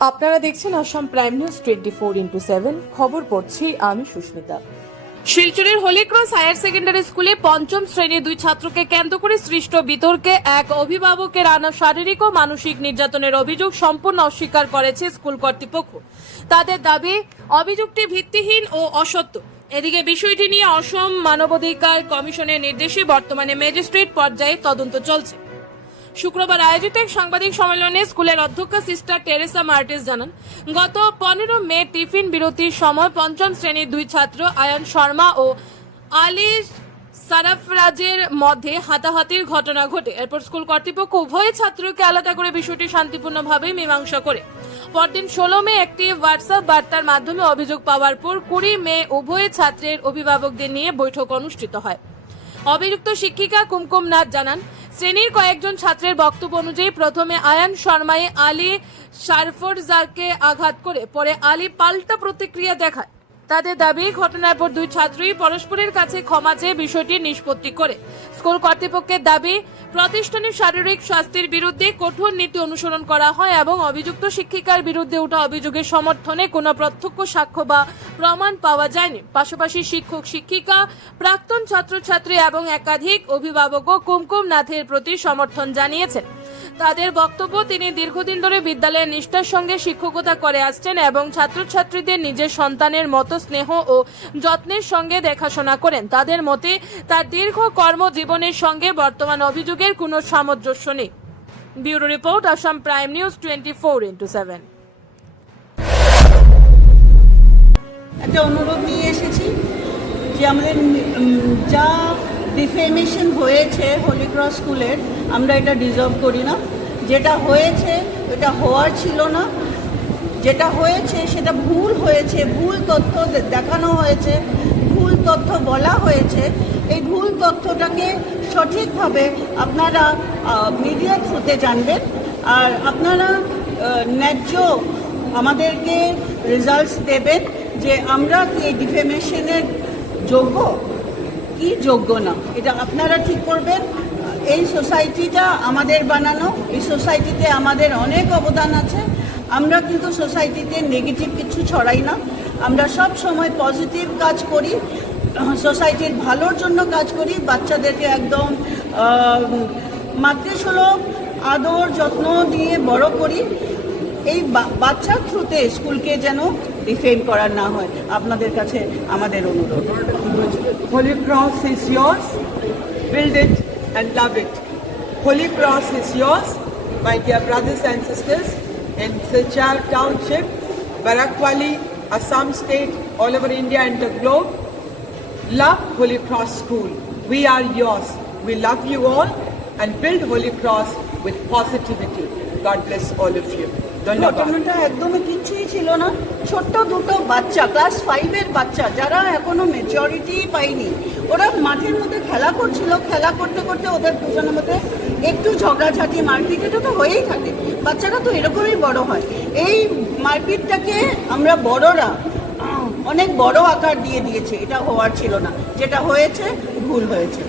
আপনারা দেখছেন Assam prime news 24x7 খবর পড়ছি আমি সুস্মিতা। শিলচরের হলিক্রস হায়ার সেকেন্ডারি স্কুলে পঞ্চম শ্রেণীর দুই ছাত্রকে কেন্দ্র করে সৃষ্ট বিতর্কে এক অভিভাবকের আনা শারীরিক ও মানসিক নির্যাতনের অভিযোগ সম্পূর্ণ অস্বীকার করেছে স্কুল কর্তৃপক্ষ। তাদের দাবি অভিযোগটি ভিত্তিহীন ও অসত্য। এদিকে বিষয়টি নিয়ে অসম মানবাধিকার কমিশনের নির্দেশে বর্তমানে ম্যাজিস্ট্রেট পর্যায়ে তদন্ত চলছে। শুক্রবার আয়োজিত এক সাংবাদিক সম্মেলনে স্কুলের অধ্যক্ষা সিস্টার টেরেসা মার্টিস জানান, গত 15 মে টিফিন বিরতির সময় পঞ্চম শ্রেণীর দুই ছাত্র আয়ান শর্মা ও আলী সারাফরাজের মধ্যে হাতাহাতির ঘটনা ঘটে। এরপর স্কুল কর্তৃপক্ষ উভয় ছাত্রকে আলাদা করে বিষয়টি শান্তিপূর্ণভাবে মীমাংসা করে। পরদিন 16 মে একটি হোয়াটসঅ্যাপ বার্তার মাধ্যমে অভিযোগ পাওয়ার পর 20 মে উভয় ছাত্রের অভিভাবকদের নিয়ে বৈঠক অনুষ্ঠিত হয়। অভিযুক্ত শিক্ষিকা কুমকুম নাথ জানান, শ্রেণীর কয়েকজন ছাত্রের বক্তব্য অনুযায়ী প্রথমে আয়ান শর্মায় আলী সারফরজারকে আঘাত করে পরে আলী পাল্টা প্রতিক্রিয়া দেখায়। তাদের দাবি, ঘটনার পর দুই ছাত্রই পরস্পরের কাছে ক্ষমা চেয়ে বিষয়টি নিষ্পত্তি করে। স্কুল কর্তৃপক্ষের দাবি, প্রতিষ্ঠানের শারীরিক স্বাস্থ্যের বিরুদ্ধে কঠোর নীতি অনুসরণ করা হয় এবং অভিযুক্ত শিক্ষিকার বিরুদ্ধে ওঠা অভিযোগের সমর্থনে কোনো প্রত্যক্ষ সাক্ষ্য বা প্রমাণ পাওয়া যায়নি। পাশাপাশি শিক্ষক শিক্ষিকা, প্রাক্তন ছাত্রছাত্রী এবং একাধিক অভিভাবকও কুমকুম নাথের প্রতি সমর্থন জানিয়েছেন। তাদের বক্তব্য, তিনি দীর্ঘদিন ধরে বিদ্যালয়ের নিষ্ঠার সঙ্গে শিক্ষকতা করে আসছেন এবং ছাত্রছাত্রীদের নিজের সন্তানের মতো স্নেহ ও যত্নের সঙ্গে দেখাশোনা করেন। তাদের মতে তার দীর্ঘ কর্মজীবনের সঙ্গে বর্তমান অভিযোগের কোনো সামঞ্জস্য নেই। Bureau report, Assam prime news 24x7। একটা অনুরোধ নিয়ে এসেছি যে আমাদের যা ডিফেমেশন হয়েছে হলিক্রস স্কুলের, আমরা এটা ডিজার্ভ করি না। যেটা হয়েছে এটা হওয়ার ছিল না। যেটা হয়েছে সেটা ভুল হয়েছে, ভুল তথ্য দেখানো হয়েছে, ভুল তথ্য বলা হয়েছে। এই ভুল তথ্যটাকে সঠিকভাবে আপনারা মিডিয়া থ্রুতে জানবেন, আর আপনারা ন্যায্য আমাদেরকে রেজাল্টস দেবেন যে আমরা কি এই ডিফেমেশনের যোগ্য কি যোগ্য না, এটা আপনারা ঠিক করবেন। এই সোসাইটিটা আমাদের বানানো, এই সোসাইটিতে আমাদের অনেক অবদান আছে। আমরা কিন্তু সোসাইটিতে নেগেটিভ কিছু ছড়াই না, আমরা সব সময় পজিটিভ কাজ করি, সোসাইটির ভালোর জন্য কাজ করি। বাচ্চাদেরকে একদম মাতৃসুলভ আদর যত্ন দিয়ে বড় করি। এই বাচ্চার থ্রুতে স্কুলকে যেন ডিফেম করা না হয়, আপনাদের কাছে আমাদের অনুরোধ। Holycross is yours, build it and love it. Holycross is yours, my dear brothers and sisters, in Silchar Township, Barakwali, Assam State, all over India and the globe. Love Holycross School. We are yours. We love you all and build Holycross with positivity. God bless all of you. ঘটনাটা একদমই কিছুই ছিল না। ছোট্ট দুটো বাচ্চা, class 5-এর বাচ্চা, যারা এখনো মেজরিটি পায়নি, ওরা মাঠের মধ্যে খেলা করছিল। খেলা করতে করতে ওদের দুজনের মধ্যে একটু ঝগড়াঝাটি, মারপিট, এটা তো হয়েই থাকে। বাচ্চারা তো এরকমই বড় হয়। এই মারপিটটাকে আমরা বড়রা অনেক বড় আকার দিয়ে দিয়েছে। এটা হওয়ার ছিল না। যেটা হয়েছে ভুল হয়েছে।